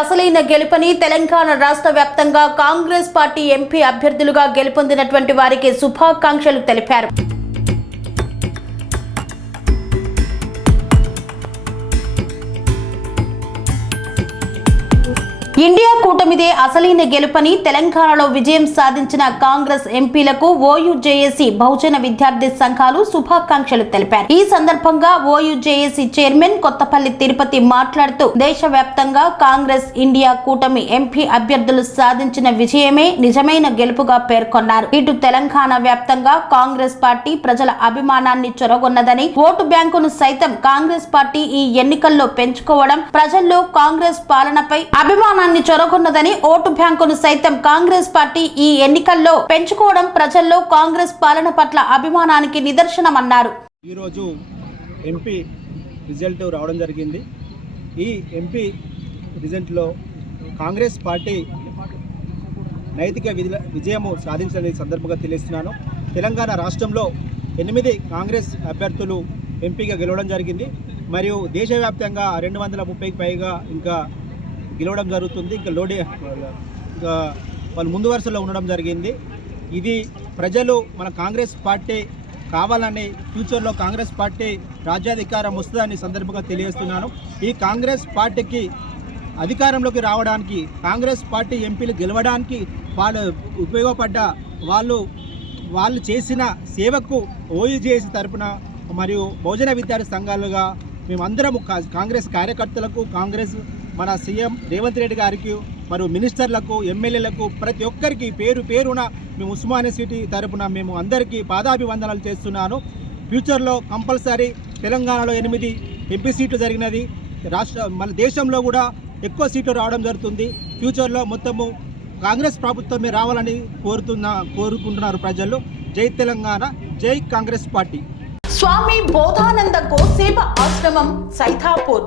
అసలైన గెలుపని తెలంగాణ రాష్ట్ర వ్యాప్తంగా కాంగ్రెస్ పార్టీ ఎంపీ అభ్యర్థులుగా గెలుపొందినటువంటి వారికి శుభాకాంక్షలు తెలిపారు. ఇండియా కూటమిదే అసలైన గెలుపని తెలంగాణలో విజయం సాధించిన కాంగ్రెస్ ఎంపీలకు ఓయూ బహుజన విద్యార్థి సంఘాలు శుభాకాంక్షలు తెలిపారు. ఈ సందర్భంగా ఓయూ చైర్మన్ కొత్తపల్లి తిరుపతి మాట్లాడుతూ దేశవ్యాప్తంగా కాంగ్రెస్ ఇండియా కూటమి ఎంపీ అభ్యర్థులు సాధించిన విజయమే నిజమైన గెలుపుగా పేర్కొన్నారు. ఇటు తెలంగాణ వ్యాప్తంగా కాంగ్రెస్ పార్టీ ప్రజల అభిమానాన్ని చొరగొన్నదని ఓటు బ్యాంకును సైతం కాంగ్రెస్ పార్టీ ఈ ఎన్నికల్లో పెంచుకోవడం ప్రజల్లో కాంగ్రెస్ పాలనపై అభిమానాన్ని చొరగొన్నదని ఓటు బ్యాంకును సైతం కాంగ్రెస్ పార్టీ ఈ ఎన్నికల్లో పెంచుకోవడం ప్రజల్లో కాంగ్రెస్ పాలన పట్ల అభిమానానికి నిదర్శనమన్నారు. ఈరోజు ఎంపీ రిజల్ట్ రావడం జరిగింది. ఈ ఎంపీ రిజల్ట్లో కాంగ్రెస్ పార్టీ నైతిక విజయము సాధించిన సందర్భంగా తెలియస్తున్నాను తెలంగాణ రాష్ట్రంలో ఎనిమిది కాంగ్రెస్ అభ్యర్థులు ఎంపీగా గెలవడం జరిగింది. మరియు దేశవ్యాప్తంగా రెండు వందల ముప్పైకి పైగా ఇంకా గెలవడం జరుగుతుంది. ఇంకా లోడే ఇంకా వాళ్ళు ముందు వరుసలో ఉండడం జరిగింది. ఇది ప్రజలు మన కాంగ్రెస్ పార్టీ కావాలని ఫ్యూచర్లో కాంగ్రెస్ పార్టీ రాజ్యాధికారం వస్తుందని సందర్భంగా తెలియజేస్తున్నాను. ఈ కాంగ్రెస్ పార్టీకి అధికారంలోకి రావడానికి కాంగ్రెస్ పార్టీ ఎంపీలు గెలవడానికి వాళ్ళు ఉపయోగపడ్డ వాళ్ళు వాళ్ళు చేసిన సేవకు ఓయూజేసి తరపున మరియు బహుజన విద్యార్థి సంఘాలుగా మేమందరం కా- కాంగ్రెస్ కార్యకర్తలకు కాంగ్రెస్ మన సీఎం రేవంత్ రెడ్డి గారికి మరియు మినిస్టర్లకు ఎమ్మెల్యేలకు ప్రతి ఒక్కరికి పేరు పేరున మేము ఉస్మానియా సిటీ తరపున మేము అందరికీ పాదాభివందనాలు చేస్తున్నాను. ఫ్యూచర్లో కంపల్సరీ తెలంగాణలో ఎనిమిది ఎంపీ సీట్లు జరిగినది. రాష్ట్ర మన దేశంలో కూడా ఎక్కువ సీట్లు రావడం జరుగుతుంది. ఫ్యూచర్లో మొత్తము కాంగ్రెస్ ప్రభుత్వమే రావాలని కోరుతున్న కోరుకుంటున్నారు ప్రజలు. జై తెలంగాణ జై కాంగ్రెస్ పార్టీ. స్వామి బోధానంద గోసేవ ఆశ్రమం సైథాపూర్